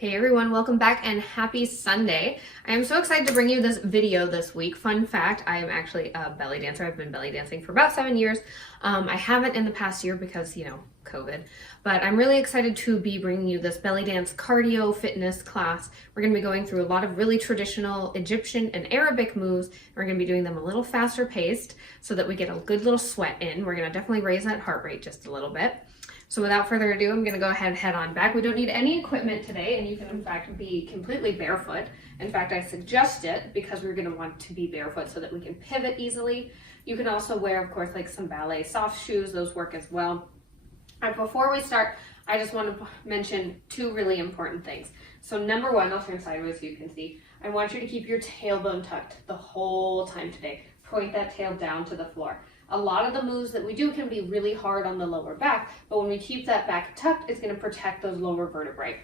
Hey everyone, welcome back and happy Sunday. I am so excited to bring you this video this week. Fun fact, I am actually a belly dancer. I've been belly dancing for about 7 years. I haven't in the past year because, COVID, but I'm really excited to be bringing you this belly dance cardio fitness class. We're going to be going through a lot of really traditional Egyptian and Arabic moves. We're going to be doing them a little faster paced so that we get a good little sweat in. We're going to definitely raise that heart rate just a little bit. So without further ado, I'm going to go ahead and head on back. We don't need any equipment today, and you can in fact be completely barefoot. In fact, I suggest it because we're going to want to be barefoot so that we can pivot easily. You can also wear, of course, like some ballet soft shoes. Those work as well. And before we start, I just want to mention two really important things. So number one, I'll turn sideways so you can see. I want you to keep your tailbone tucked the whole time today. Point that tail down to the floor. A lot of the moves that we do can be really hard on the lower back, but when we keep that back tucked, it's going to protect those lower vertebrae.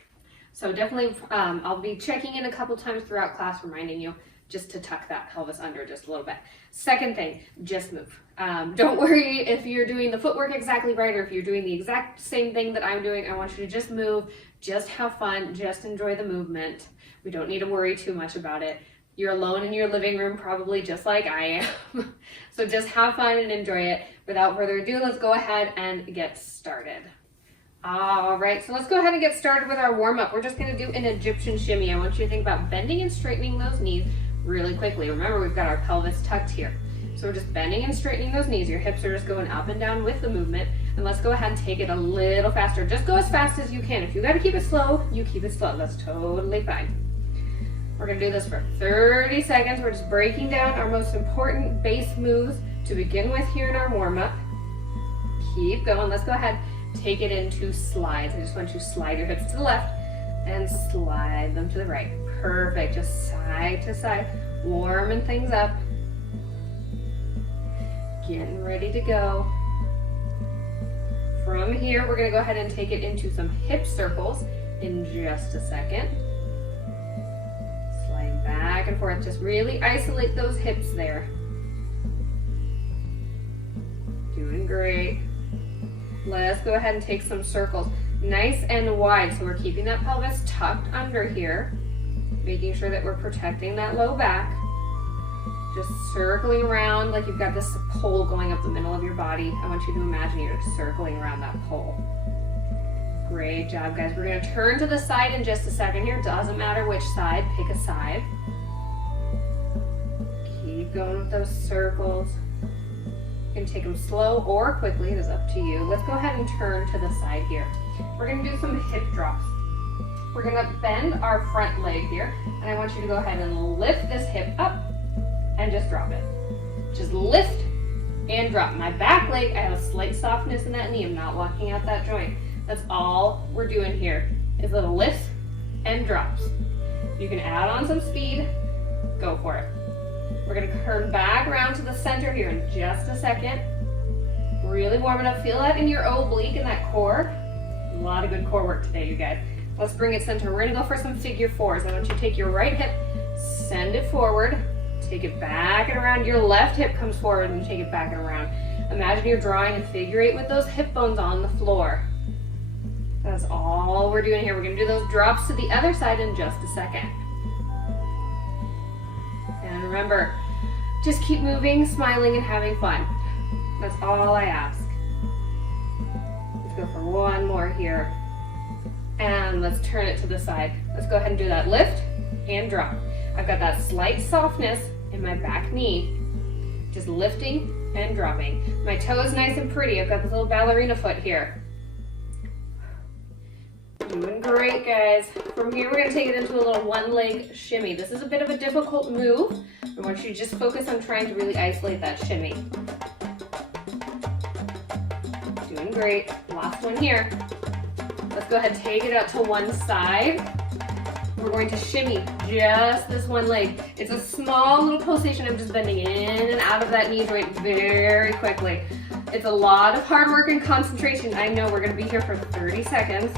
So definitely, I'll be checking in a couple times throughout class, reminding you just to tuck that pelvis under just a little bit. Second thing, just move. Don't worry if you're doing the footwork exactly right or if you're doing the exact same thing that I'm doing. I want you to just move, just have fun, just enjoy the movement. We don't need to worry too much about it. You're alone in your living room, probably just like I am. So just have fun and enjoy it. Without further ado, let's go ahead and get started. All right, so let's go ahead and get started with our warm-up. We're just gonna do an Egyptian shimmy. I want you to think about bending and straightening those knees really quickly. Remember, we've got our pelvis tucked here. So we're just bending and straightening those knees. Your hips are just going up and down with the movement. And let's go ahead and take it a little faster. Just go as fast as you can. If you gotta keep it slow, you keep it slow. That's totally fine. We're gonna do this for 30 seconds. We're just breaking down our most important base moves to begin with here in our warm-up. Keep going. Let's go ahead, take it into slides. I just want you to slide your hips to the left and slide them to the right. Perfect, just side to side, warming things up. Getting ready to go. From here, we're gonna go ahead and take it into some hip circles in just a second. Back and forth, just really isolate those hips there. Doing great. Let's go ahead and take some circles, nice and wide. So we're keeping that pelvis tucked under here, making sure that we're protecting that low back. Just circling around like you've got this pole going up the middle of your body. I want you to imagine you're just circling around that pole. Great job, guys. We're going to turn to the side in just a second here. Doesn't matter which side, pick a side. Keep going with those circles. You can take them slow or quickly, it is up to you. Let's go ahead and turn to the side here. We're going to do some hip drops. We're going to bend our front leg here, and I want you to go ahead and lift this hip up and just drop it. Just lift and drop. My back leg, I have a slight softness in that knee. I'm not locking out that joint. That's all we're doing here is little lifts and drops. You can add on some speed, go for it. We're gonna turn back around to the center here in just a second. Really warm it up, feel that in your oblique and that core. A lot of good core work today, you guys. Let's bring it center. We're gonna go for some figure fours. I want you to take your right hip, send it forward, take it back and around. Your left hip comes forward and take it back and around. Imagine you're drawing a figure eight with those hip bones on the floor. That's all we're doing here. We're gonna do those drops to the other side in just a second. And remember, just keep moving, smiling, and having fun. That's all I ask. Let's go for one more here. And let's turn it to the side. Let's go ahead and do that lift and drop. I've got that slight softness in my back knee. Just lifting and dropping. My toe is nice and pretty. I've got this little ballerina foot here. Doing great, guys. From here, we're gonna take it into a little one-leg shimmy. This is a bit of a difficult move. I want you to just focus on trying to really isolate that shimmy. Doing great. Last one here. Let's go ahead and take it out to one side. We're going to shimmy just this one leg. It's a small little pulsation. I'm just bending in and out of that knee joint very quickly. It's a lot of hard work and concentration. I know we're gonna be here for 30 seconds.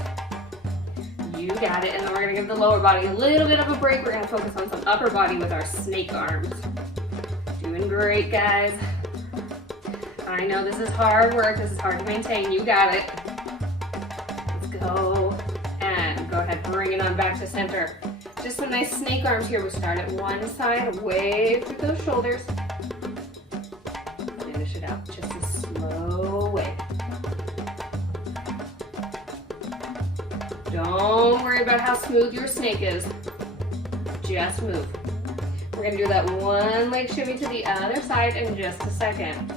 You got it, and then we're gonna give the lower body a little bit of a break. We're gonna focus on some upper body with our snake arms. Doing great, guys. I know this is hard work, this is hard to maintain. You got it. Let's go, and go ahead, bring bring it on back to center. Just some nice snake arms here. We start at one side, wave through those shoulders. Finish it out just a slow wave. Don't worry about how smooth your snake is. Just move. We're gonna do that one leg shimmy to the other side in just a second.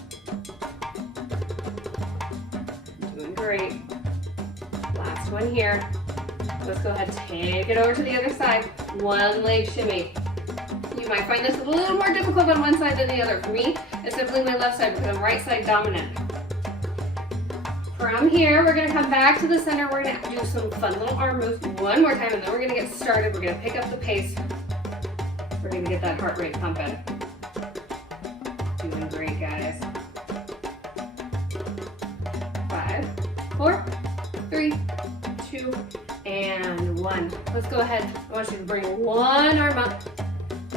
Doing great. Last one here. Let's go ahead and take it over to the other side. One leg shimmy. You might find this a little more difficult on one side than the other. For me, it's simply my left side because I'm right side dominant. From here, we're gonna come back to the center. We're gonna do some fun little arm moves one more time, and then we're gonna get started. We're gonna pick up the pace. We're gonna get that heart rate pumping. Doing great, guys. 5, 4, 3, 2, and 1. Let's go ahead. I want you to bring one arm up,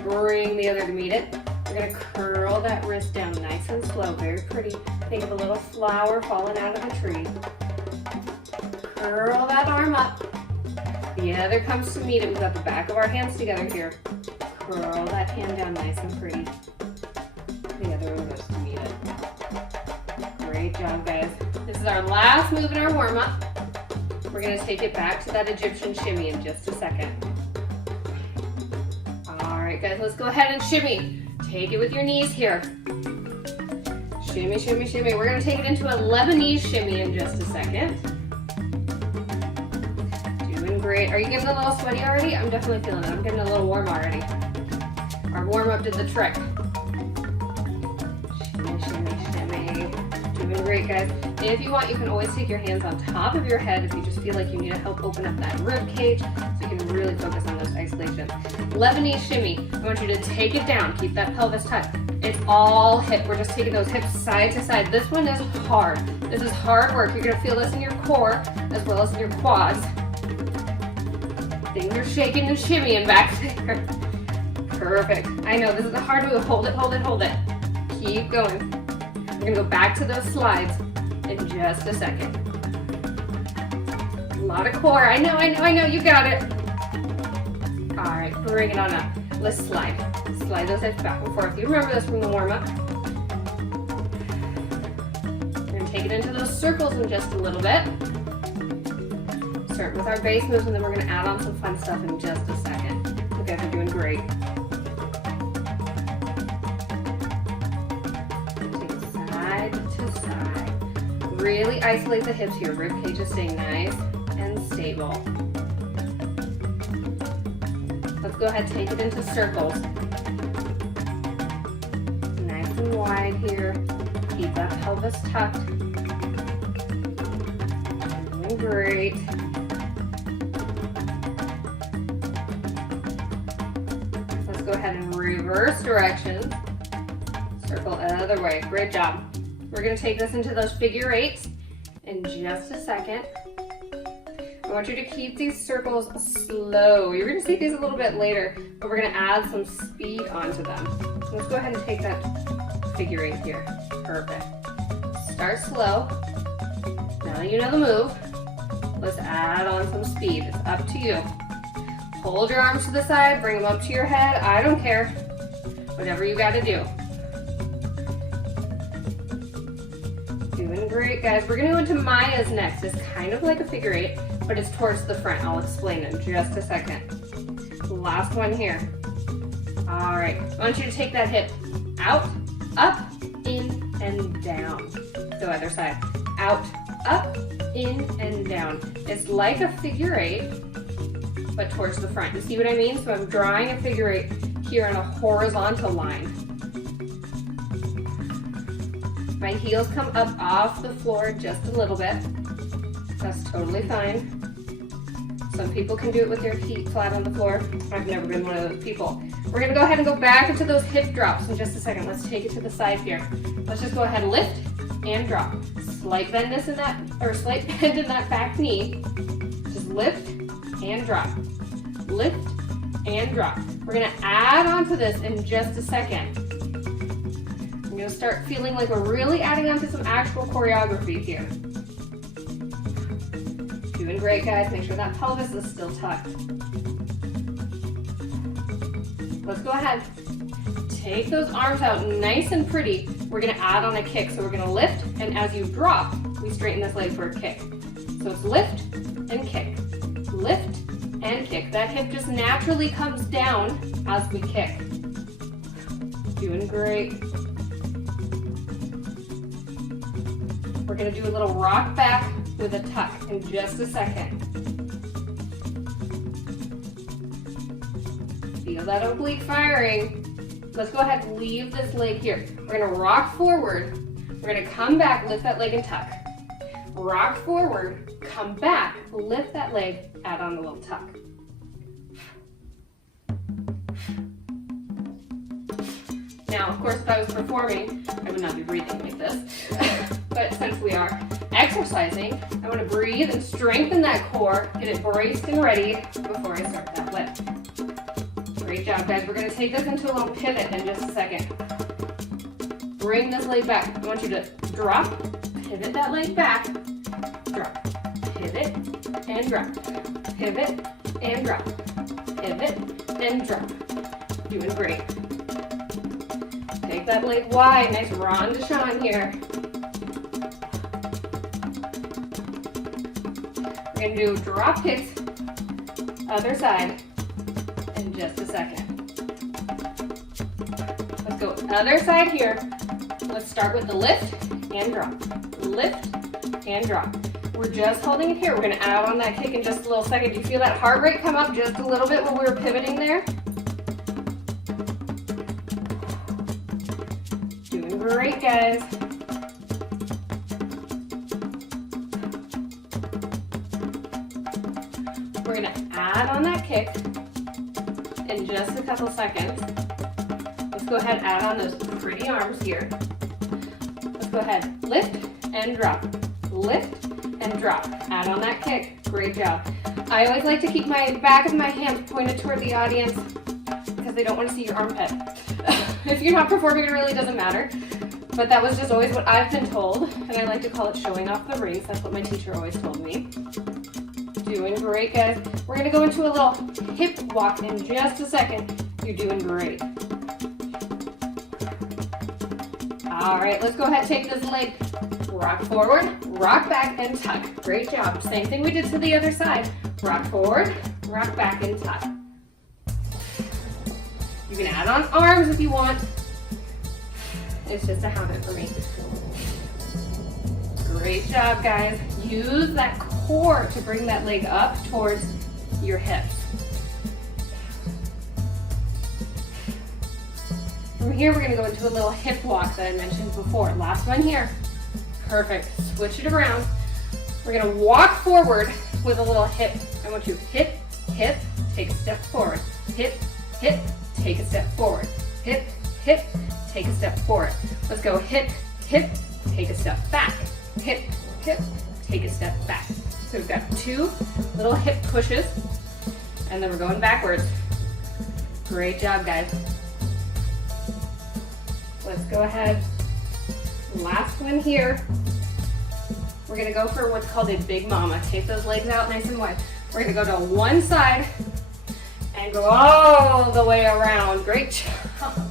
bring the other to meet it. We're gonna curl that wrist down nice and slow, very pretty. Think of a little flower falling out of a tree. Curl that arm up. The other comes to meet it. We've got the back of our hands together here. Curl that hand down nice and pretty. The other one goes to meet it. Great job, guys. This is our last move in our warm-up. We're gonna take it back to that Egyptian shimmy in just a second. All right, guys, let's go ahead and shimmy. Take it with your knees here. Shimmy, shimmy, shimmy. We're gonna take it into a Lebanese shimmy in just a second. Doing great. Are you getting a little sweaty already? I'm definitely feeling it. I'm getting a little warm already. Our warm-up did the trick. Shimmy, shimmy, shimmy. Doing great, guys. If you want, you can always take your hands on top of your head if you just feel like you need to help open up that rib cage so you can really focus on those isolations. Lebanese shimmy. I want you to take it down. Keep that pelvis tucked. It's all hip. We're just taking those hips side to side. This one is hard. This is hard work. You're going to feel this in your core as well as in your quads. Things are shaking and shimmying back there. Perfect. I know this is a hard move. Hold it, hold it, hold it. Keep going. We're going to go back to those slides in just a second. A lot of core. I know. You got it. All right, bring it on up. Let's slide. Slide those hips back and forth. You remember this from the warm-up. We're going to take it into those circles in just a little bit. Start with our base moves, and then we're going to add on some fun stuff in just a second. You guys are doing great. Take it side to side. Really isolate the hips here. Rib cage is staying nice and stable. Let's go ahead and take it into circles. Nice and wide here. Keep that pelvis tucked. Doing great. Let's go ahead and reverse directions. Circle other way. Great job. We're going to take this into those figure eights in just a second. I want you to keep these circles slow. You're going to see these a little bit later, but we're going to add some speed onto them. So let's go ahead and take that figure eight here. Perfect. Start slow. Now that you know the move, let's add on some speed. It's up to you. Hold your arms to the side, bring them up to your head. I don't care. Whatever you got to do. Doing great, guys. We're going to go into Maya's next. It's kind of like a figure eight, but it's towards the front. I'll explain in just a second. Last one here. All right. I want you to take that hip out, up, in, and down. So other side. Out, up, in, and down. It's like a figure eight, but towards the front. You see what I mean? So I'm drawing a figure eight here on a horizontal line. My heels come up off the floor just a little bit. That's totally fine. Some people can do it with their feet flat on the floor. I've never been one of those people. We're gonna go ahead and go back into those hip drops in just a second. Let's take it to the side here. Let's just go ahead and lift and drop. Slight bendness in that, or slight bend in that back knee. Just lift and drop. Lift and drop. We're gonna add on to this in just a second. I'm gonna start feeling like we're really adding on to some actual choreography here. Doing great, guys. Make sure that pelvis is still tucked. Let's go ahead. Take those arms out nice and pretty. We're gonna add on a kick. So we're gonna lift, and as you drop, we straighten this leg for a kick. So it's lift and kick, lift and kick. That hip just naturally comes down as we kick. Doing great. We're gonna do a little rock back with a tuck in just a second. Feel that oblique firing. Let's go ahead and leave this leg here. We're gonna rock forward. We're gonna come back, lift that leg and tuck. Rock forward, come back, lift that leg, add on the little tuck. Now, of course, if I was performing, I would not be breathing like this. But since we are exercising, I want to breathe and strengthen that core, get it braced and ready before I start that lift. Great job, guys. We're going to take this into a little pivot in just a second. Bring this leg back. I want you to drop, pivot that leg back, drop, pivot and drop, pivot and drop, pivot and drop. Doing great. Take that leg wide, nice Ron Deshawn here. We're going to do drop kicks, other side, in just a second. Let's go other side here. Let's start with the lift and drop, lift and drop. We're just holding it here. We're going to add on that kick in just a little second. Do you feel that heart rate come up just a little bit when we were pivoting there? Doing great, guys. We're going to add on that kick in just a couple seconds. Let's go ahead and add on those pretty arms here. Let's go ahead, lift and drop, lift and drop. Add on that kick. Great job. I always like to keep my back of my hand pointed toward the audience because they don't want to see your armpit. If you're not performing, it really doesn't matter. But that was just always what I've been told, and I like to call it showing off the rings. That's what my teacher always told me. Doing great, guys. We're going to go into a little hip walk in just a second. You're doing great. All right, let's go ahead and take this leg, rock forward, rock back, and tuck. Great job. Same thing we did to the other side. Rock forward, rock back, and tuck. You can add on arms if you want. It's just a habit for me. Great job, guys. Use that core to bring that leg up towards your hips. From here, we're gonna go into a little hip walk that I mentioned before. Last one here. Perfect. Switch it around. We're gonna walk forward with a little hip. I want you to hip, hip, take a step forward. Hip, hip, take a step forward. Hip, hip, take a step forward. Let's go hip, hip, take a step back. Hip, hip, take a step back. So we've got two little hip pushes, and then we're going backwards. Great job, guys. Let's go ahead. Last one here. We're gonna go for what's called a big mama. Take those legs out nice and wide. We're gonna go to one side and go all the way around. Great job.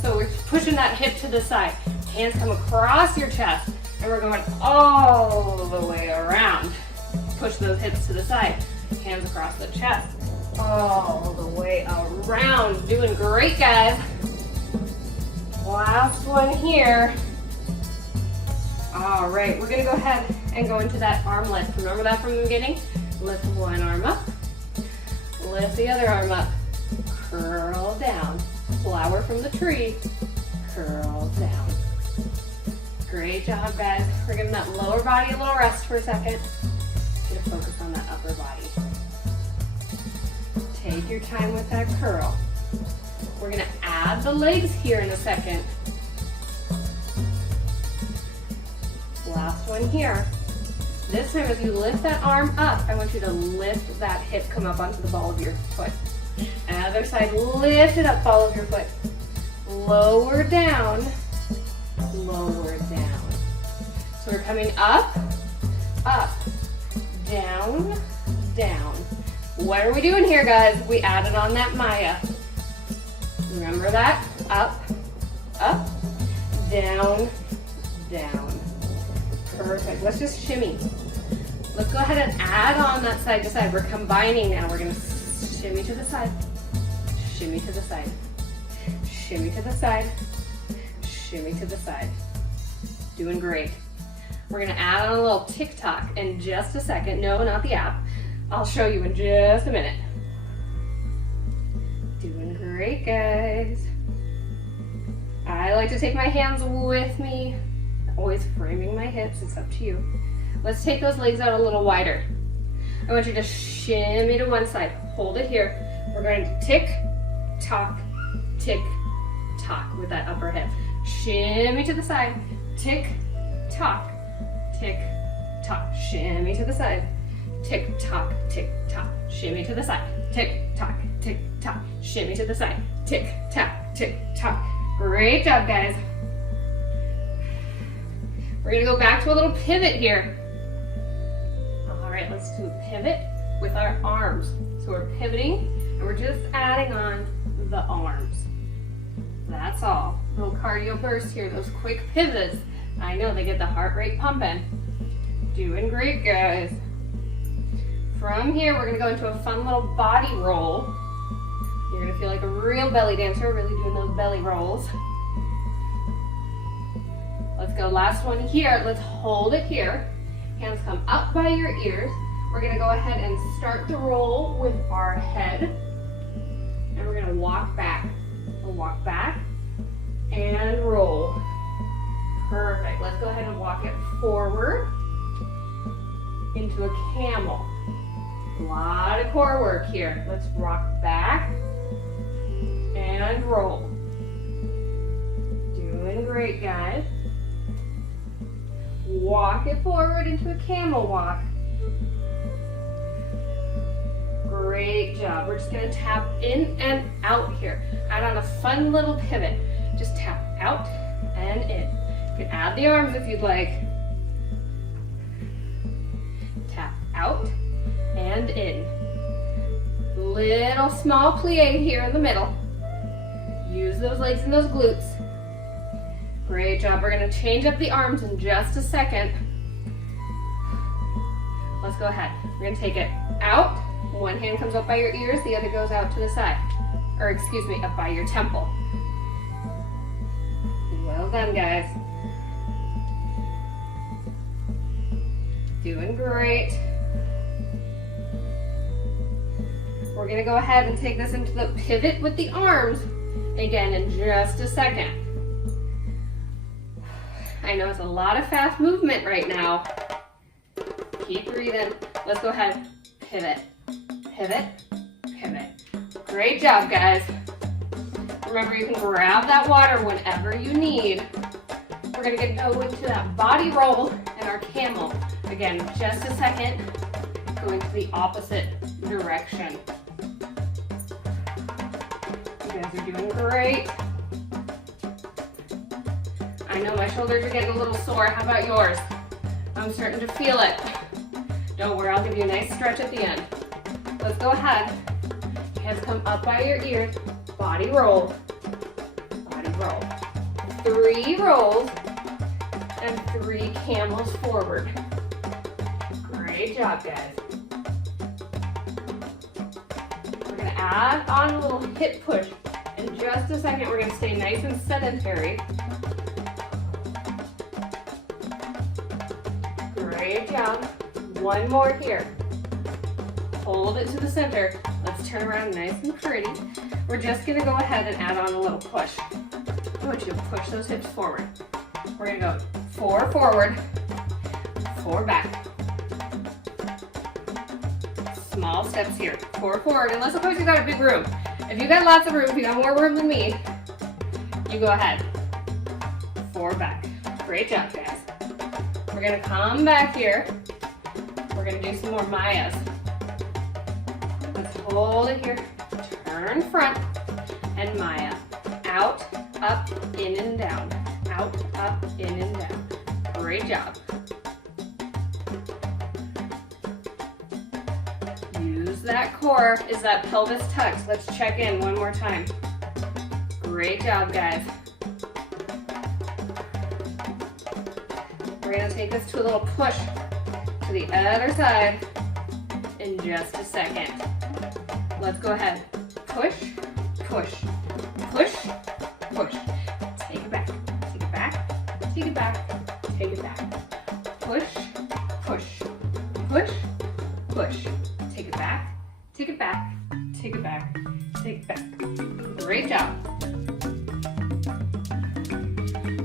So we're pushing that hip to the side. Hands come across your chest, and we're going all the way around. Push those hips to the side. Hands across the chest. All the way around. Doing great, guys. Last one here. All right, we're gonna go ahead and go into that arm lift. Remember that from the beginning? Lift one arm up, lift the other arm up, curl down. Flower from the tree, curl down. Great job, guys. We're giving that lower body a little rest for a second. Get to focus on that upper body. Take your time with that curl. We're gonna add the legs here in a second. Last one here. This time as you lift that arm up, I want you to lift that hip, come up onto the ball of your foot. Other side, lift it up, ball of your foot. Lower down, lower down. So we're coming up, up, down, down. What are we doing here, guys? We added on that Maya. Remember that? Up, up, down, down. Perfect. Let's just shimmy. Let's go ahead and add on that side to side. We're combining now. We're going to shimmy to the side, shimmy to the side, shimmy to the side, shimmy to the side. Doing great. We're going to add on a little TikTok in just a second. No, not the app. I'll show you in just a minute. Doing great, guys. I like to take my hands with me, always framing my hips. It's up to you. Let's take those legs out a little wider. I want you to shimmy to one side. Hold it here. We're going to tick, tock, tick, tock with that upper hip. Shimmy to the side. Tick, tock, tick, tock. Shimmy to the side. Tick, tock, tick, tock. Shimmy to the side. Tick, tock, tick, tock. Shimmy to the side. Tick, tock, tick, tock. Great job, guys. We're going to go back to a little pivot here. All right, let's do a pivot with our arms. So we're pivoting and we're just adding on the arms. That's all. A little cardio burst here, those quick pivots. I know they get the heart rate pumping. Doing great, guys. From here, we're gonna go into a fun little body roll. You're gonna feel like a real belly dancer, really doing those belly rolls. Let's go, last one here. Let's hold it here. Hands come up by your ears. We're gonna go ahead and start the roll with our head. And we're gonna walk back. We'll walk back and roll. Perfect. Let's go ahead and walk it forward into a camel. A lot of core work here. Let's rock back and roll. Doing great, guys. Walk it forward into a camel walk. Great job. We're just going to tap in and out here. Add on a fun little pivot. Just tap out and in. You can add the arms if you'd like. Tap out and in. Little small plie here in the middle. Use those legs and those glutes. Great job. We're going to change up the arms in just a second. Let's go ahead. We're going to take it out. One hand comes up by your ears, the other goes out to the side. Or excuse me, up by your temple. Well done, guys. Doing great. We're going to go ahead and take this into the pivot with the arms again in just a second. I know it's a lot of fast movement right now. Keep breathing. Let's go ahead. Pivot, pivot, pivot. Great job, guys. Remember, you can grab that water whenever you need. We're gonna go into that body roll and our camel. Again, just a second. Going to the opposite direction. You guys are doing great. I know my shoulders are getting a little sore. How about yours? I'm starting to feel it. Don't worry, I'll give you a nice stretch at the end. Let's go ahead. Hands come up by your ears. Body roll. Body roll. 3 rolls and 3 camels forward. Great job, guys. We're going to add on a little hip push. In just a second, we're going to stay nice and sedentary. Great job. One more here. Hold it to the center. Let's turn around nice and pretty. We're just gonna go ahead and add on a little push. I want you to push those hips forward. We're gonna go 4 forward, 4 back. Small steps here. 4 forward, unless of course you got a big room. If you got lots of room, if you got more room than me, you go ahead. 4 back. Great job, guys. We're gonna come back here. We're gonna do some more Mayas. Let's hold it here. Turn front and Maya. Out, up, in and down. Out, up, in and down. Great job. core is that pelvis tucked. Let's check in one more time. Great job, guys. We're gonna take this to a little push to the other side in just a second. Let's go ahead. Push, push, push, push. Take it back, take it back, take it back, take it back. Push, push, push, push. Take it back, take it back, take it back, take it back. Great job.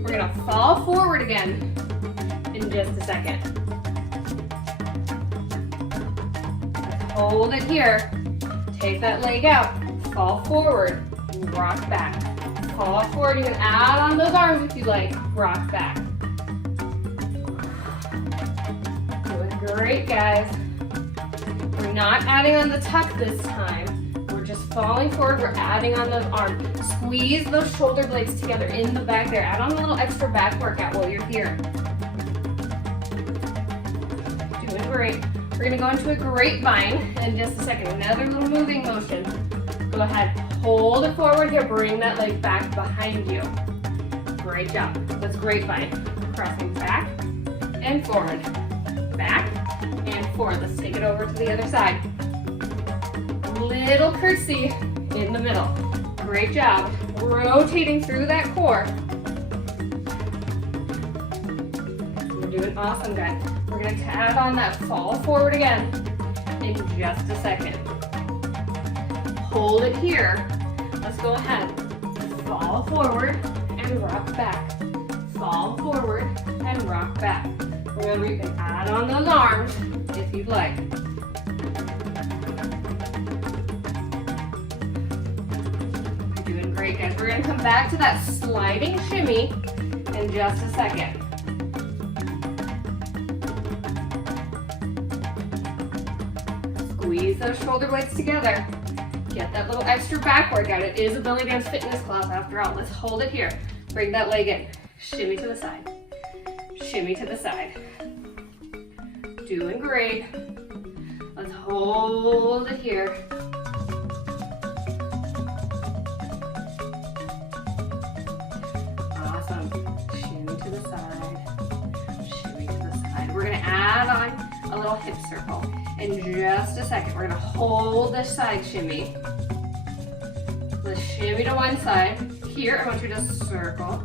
We're gonna fall forward again in just a second. Hold it here. Take that leg out. Fall forward. Rock back. Fall forward. You can add on those arms if you like. Rock back. Doing great, guys. We're not adding on the tuck this time. We're just falling forward. We're adding on those arms. Squeeze those shoulder blades together in the back there. Add on a little extra back workout while you're here. Doing great. We're gonna go into a grapevine in just a second. Another little moving motion. Go ahead, hold it forward here. Bring that leg back behind you. Great job. Let's grapevine. Crossing back and forward. Back and forward. Let's take it over to the other side. Little curtsy in the middle. Great job. Rotating through that core. You're doing awesome, guys. We're going to add on that fall forward again in just a second. Hold it here. Let's go ahead. Fall forward and rock back. Fall forward and rock back. Remember, you can add on those arms if you'd like. You're doing great, guys. We're going to come back to that sliding shimmy in just a second. Squeeze those shoulder blades together. Get that little extra back workout. It is a belly dance fitness class after all. Let's hold it here. Bring that leg in. Shimmy to the side. Shimmy to the side. Doing great. Let's hold it here. Awesome. Shimmy to the side. Shimmy to the side. We're going to add on a little hip circle. In just a second, we're gonna hold this side shimmy. Let's shimmy to one side. Here, I want you to circle.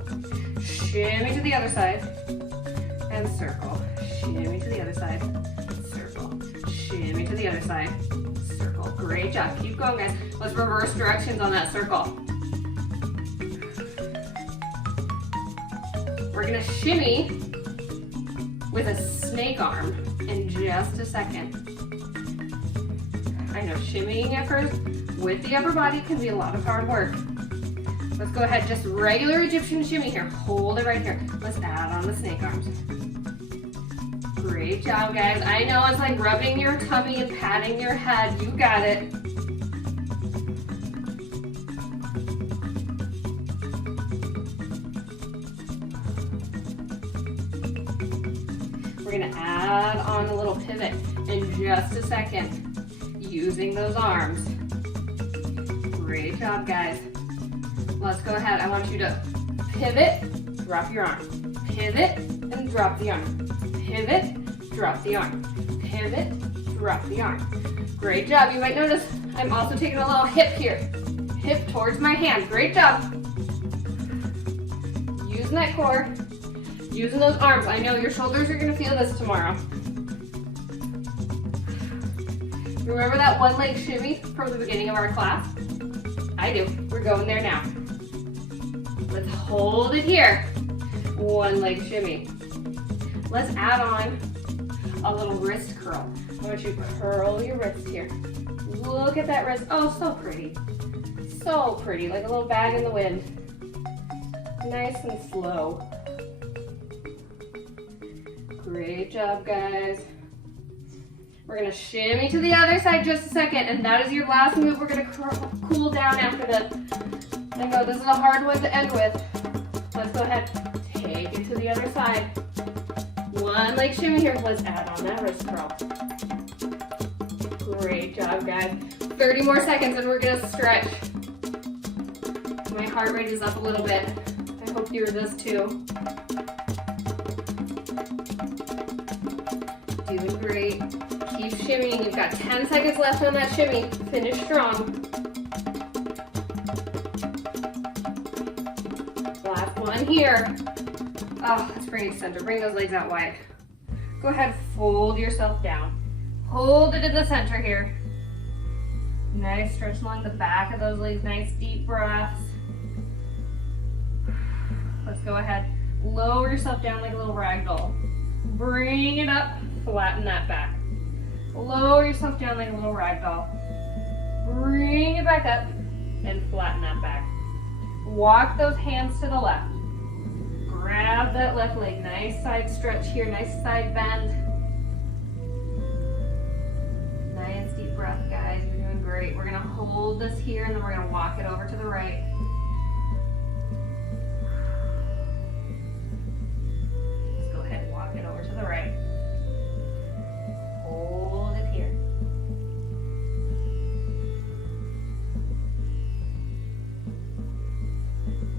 Shimmy to the other side. And circle. Shimmy to the other side. Circle. Shimmy to the other side. Circle. Great job. Keep going, guys. Let's reverse directions on that circle. We're gonna shimmy with a snake arm in just a second. I know shimmying at first with the upper body can be a lot of hard work. Let's go ahead, just regular Egyptian shimmy here. Hold it right here. Let's add on the snake arms. Great job, guys. I know it's like rubbing your tummy and patting your head. You got it. We're gonna add on a little pivot in just a second. Using those arms. Great job, guys. Let's go ahead. I want you to pivot, drop your arm. Pivot and drop the arm. Pivot, drop the arm. Pivot, drop the arm. Great job. You might notice I'm also taking a little hip here. Hip towards my hand. Great job. Using that core. Using those arms. I know your shoulders are going to feel this tomorrow. Remember that one leg shimmy from the beginning of our class? I do. We're going there now. Let's hold it here. One leg shimmy. Let's add on a little wrist curl. I want you to curl your wrist here. Look at that wrist. Oh, so pretty. So pretty, like a little bag in the wind. Nice and slow. Great job, guys. We're gonna shimmy to the other side just a second, and that is your last move. We're gonna cool down after this. I know this is a hard one to end with. Let's go ahead, take it to the other side. One leg shimmy here. Let's add on that wrist curl. Great job, guys. 30 more seconds and we're gonna stretch. My heart rate is up a little bit. I hope yours is too. Doing great. Keep shimmying. You've got 10 seconds left on that shimmy. Finish strong. Last one here. Oh, let's bring it to center. Bring those legs out wide. Go ahead, fold yourself down. Hold it in the center here. Nice stretch along the back of those legs. Nice deep breaths. Let's go ahead. Lower yourself down like a little rag doll. Bring it up. Flatten that back. Lower yourself down like a little rag doll. Bring it back up and flatten that back. Walk those hands to the left. Grab that left leg. Nice side stretch here. Nice side bend. Nice deep breath, guys. You're doing great. We're going to hold this here and then we're going to walk it over to the right. Let's go ahead and walk it over to the right. Hold it here.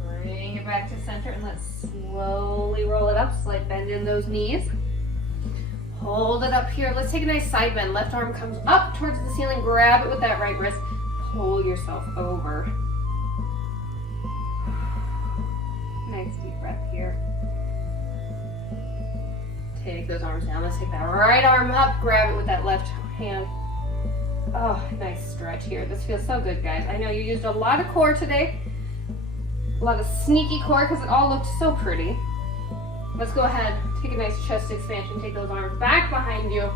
Bring it back to center and let's slowly roll it up. Slight bend in those knees. Hold it up here. Let's take a nice side bend. Left arm comes up towards the ceiling. Grab it with that right wrist. Pull yourself over. Nice deep breath here. Take those arms down. Let's take that right arm up. Grab it with that left hand. Oh, nice stretch here. This feels so good, guys. I know you used a lot of core today. A lot of sneaky core because it all looked so pretty. Let's go ahead, take a nice chest expansion, take those arms back behind you.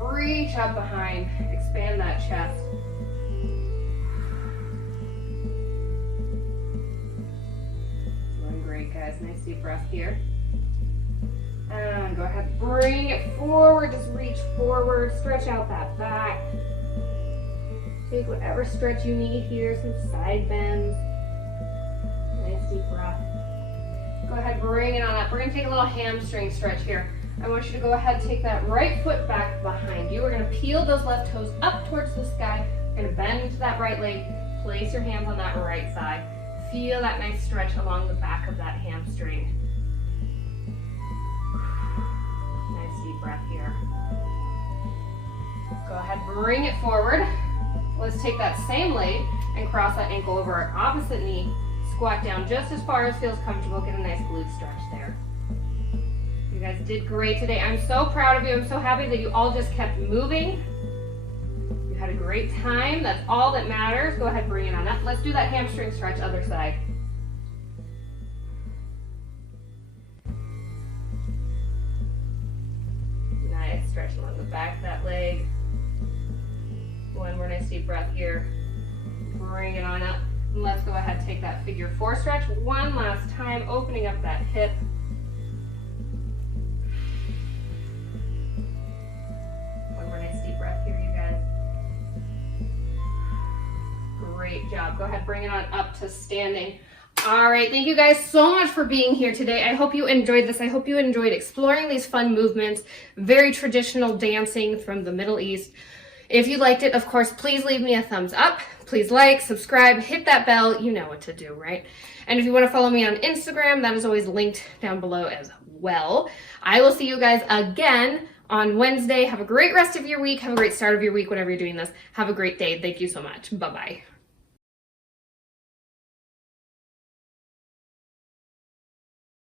Reach up behind, expand that chest. Doing great, guys. Nice deep breath here. And go ahead, bring it forward, just reach forward, stretch out that back. Take whatever stretch you need here, some side bends. Nice deep breath. Go ahead, bring it on up. We're going to take a little hamstring stretch here. I want you to go ahead and take that right foot back behind you. We're going to peel those left toes up towards the sky. We're going to bend into that right leg. Place your hands on that right side. Feel that nice stretch along the back of that hamstring. Nice deep breath here. Go ahead, bring it forward. Let's take that same leg and cross that ankle over our opposite knee. Squat down just as far as feels comfortable. Get a nice glute stretch there. You guys did great today. I'm so proud of you. I'm so happy that you all just kept moving. You had a great time. That's all that matters. Go ahead, bring it on up. Let's do that hamstring stretch, other side. Nice stretch along the back of that leg. One more nice deep breath here. Bring it on up. And let's go ahead and take that figure four stretch one last time, opening up that hip. One more nice deep breath here, you guys. Great job. Go ahead, bring it on up to standing. All right, thank you guys so much for being here today. I hope you enjoyed this. I hope you enjoyed exploring these fun movements, very traditional dancing from the Middle East. If you liked it, of course, please leave me a thumbs up. Please like, subscribe, hit that bell. You know what to do, right? And if you want to follow me on Instagram, that is always linked down below as well. I will see you guys again on Wednesday. Have a great rest of your week. Have a great start of your week whenever you're doing this. Have a great day. Thank you so much. Bye-bye.